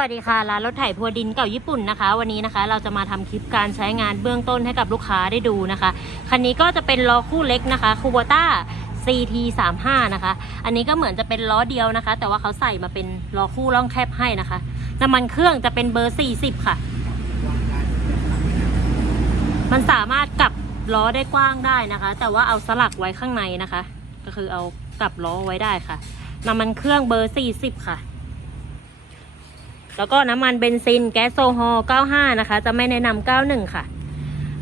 วัสดีค่ะร้านรถไถพรวดินเก่าญี่ปุ่นนะคะ วันนี้นะคะ เราจะมาทำคลิปการใช้งานเบื้องต้นให้กับลูกค้าได้ดูนะคะคันนี้ก็จะเป็นล้อคู่เล็กนะคะคูโบต้า CT 3 5นะคะ อันนี้ก็เหมือนจะเป็นล้อเดียวนะคะ แต่ว่าเขาใส่มาเป็นล้อคู่ร่องแคบให้นะคะน้ำมันเครื่องจะเป็นเบอร์ 40 ค่ะ มันสามารถกลับล้อได้กว้างได้นะคะ แต่ว่าเอาสลักไว้ข้างในนะคะ ก็คือเอากลับล้อไว้ได้ค่ะน้ำมันเครื่องเบอร์ 40 ค่ะ แล้วก็น้ำมันเบนซินแก๊สโซฮอล์95 นะคะ จะไม่แนะนำ91 ค่ะ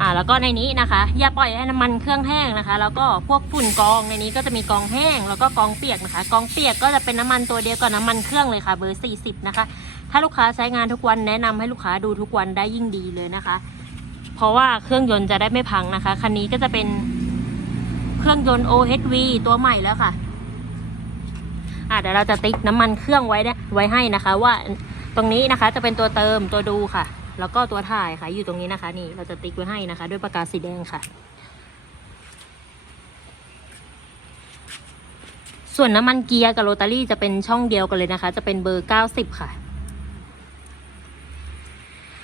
อ่า แล้วก็ในนี้นะคะ อย่าปล่อยให้น้ำมันเครื่องแห้งนะคะ แล้วก็พวกฝุ่นกองในนี้ก็จะมีกองแห้ง แล้วก็กองเปียกนะคะ กองเปียกก็จะเป็นน้ำมันตัวเดียวกับน้ำมันเครื่องเลยค่ะ เบอร์ 40 นะคะ ถ้าลูกค้าใช้งานทุกวันแนะนำให้ลูกค้าดูทุกวันได้ยิ่งดีเลยนะคะ เพราะว่าเครื่องยนต์จะได้ไม่พังนะคะ คันนี้ก็จะเป็นเครื่องยนต์ OHV ตัวใหม่แล้วค่ะอ่าเดี๋ยวเราจะติ๊กน้ำมันเครื่องไว้ไว้ให้นะคะ ว่า ตรงนี้นะคะจะเป็นตัวเติมตัวดูค่ะ แล้วก็ตัวถ่ายค่ะ อยู่ตรงนี้นะคะ นี่เราจะติ๊กไว้ให้นะคะ ด้วยปากกาสีแดงค่ะ ส่วนน้ำมันเกียร์กับโรตารี่จะเป็นช่องเดียวกันเลยนะคะ จะเป็นเบอร์เก้าสิบค่ะ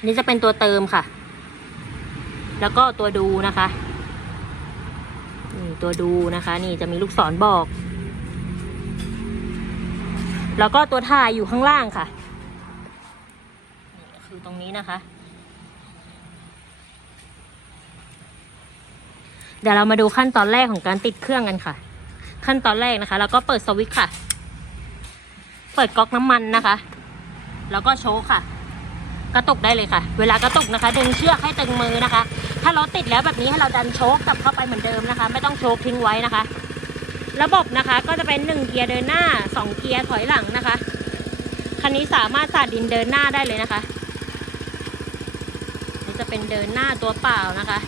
นนี้จะเป็นตัวเติมค่ะ แล้วก็ตัวดูนะคะนี่ตัวดูนะคะ นี่จะมีลูกศรบอก แล้วก็ตัวถ่ายอยู่ข้างล่างค่ะ นี่ตรงนี้นะคะ เดี๋ยวเรามาดูขั้นตอนแรกของการติดเครื่องกันค่ะ ขั้นตอนแรกนะคะ เราก็เปิดสวิตช์ค่ะ เปิดก๊อกน้ำมันนะคะ แล้วก็โชว์ค่ะ กระตุกได้เลยค่ะ เวลากระตุกนะคะ ดึงเชือกให้ตึงมือนะคะ ถ้าเราติดแล้วแบบนี้ให้เราดันโชกกลับเข้าไปเหมือนเดิมนะคะ ไม่ต้องโชกทิ้งไว้นะคะ ระบบนะคะก็จะเป็นหนึ่งเกียร์เดินหน้าสองเกียร์ถอยหลังนะคะคันนี้สามารถสาดดินเดินหน้าได้เลยนะคะ เป็นเดินหน้าตัวเปล่านะคะ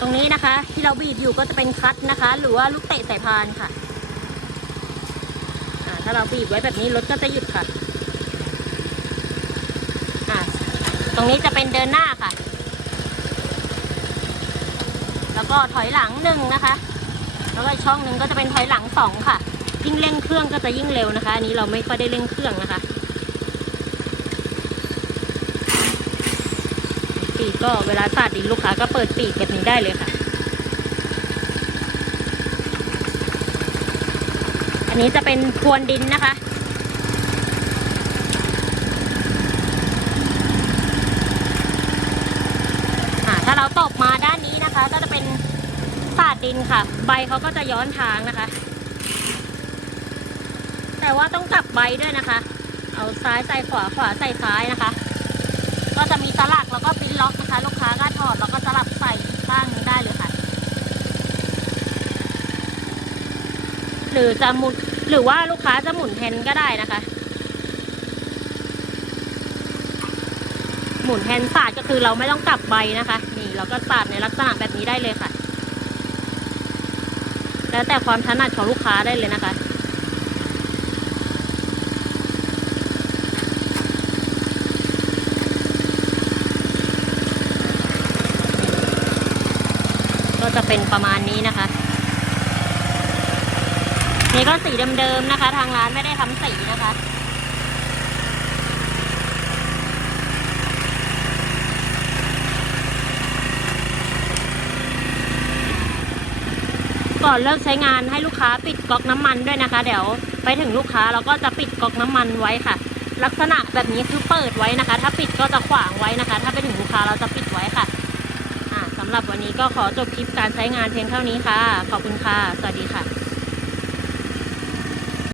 ตรงนี้นะคะ ที่เราบีบอยู่ก็จะเป็นคัตนะคะ หรือว่าลูกเตะสายพานค่ะถ้าเราบีบไว้แบบนี้รถก็จะหยุดค่ะตรงนี้จะเป็นเดินหน้าค่ะ แล้วก็ถอยหลังหนึ่งนะคะ แล้วก็ช่องหนึ่งก็จะเป็นถอยหลังสองค่ะ ยิ่งเร่งเครื่องก็จะยิ่งเร็วนะคะ อันนี้เราไม่ค่อยได้เร่งเครื่องนะคะ ปี ก็เวลาสาดดินลูกค้าก็เปิดปีกแบบนี้ได้เลยค่ะ อันนี้จะเป็นพรวนดินนะคะถ้าเราตบมาด้านนี้นะคะ ก็จะเป็นสาดดินค่ะ ใบเขาก็จะย้อนทางนะคะ แต่ว่าต้องกลับใบด้วยนะคะ เอาซ้ายใส่ขวาขวาใส่ซ้ายนะคะ ก็จะมีสลัก แล้วก็ปิ้นล็อกนะคะ ลูกค้าก็ถอดแล้วก็สลับใส่ข้างนึงได้เลยค่ะ หรือจะหมุนหรือว่าลูกค้าจะหมุนแฮนก็ได้นะคะ หมุนแฮนด์สาดก็คือเราไม่ต้องกลับใบนะคะ นี่เราก็สาดในลักษณะแบบนี้ได้เลยค่ะ แล้วแต่ความถนัดของลูกค้าได้เลยนะคะ จะเป็นประมาณนี้นะคะ นี่ก็สีเดิมๆนะคะ ทางร้านไม่ได้ทำสีนะคะก่อนเลิกใช้งานให้ลูกค้าปิดก๊อกน้ำมันด้วยนะคะ เดี๋ยวไปถึงลูกค้าเราก็จะปิดก๊อกน้ำมันไว้ค่ะ ลักษณะแบบนี้คือเปิดไว้นะคะ ถ้าปิดก็จะขวางไว้นะคะ ถ้าไปถึงลูกค้าเราจะปิดไว้ค่ะำหรับวันนี้ก็ขอจบคลิปการใช้งานเพียงเท่านี้ค่ะ ขอบคุณค่ะ สวัสดีค่ะ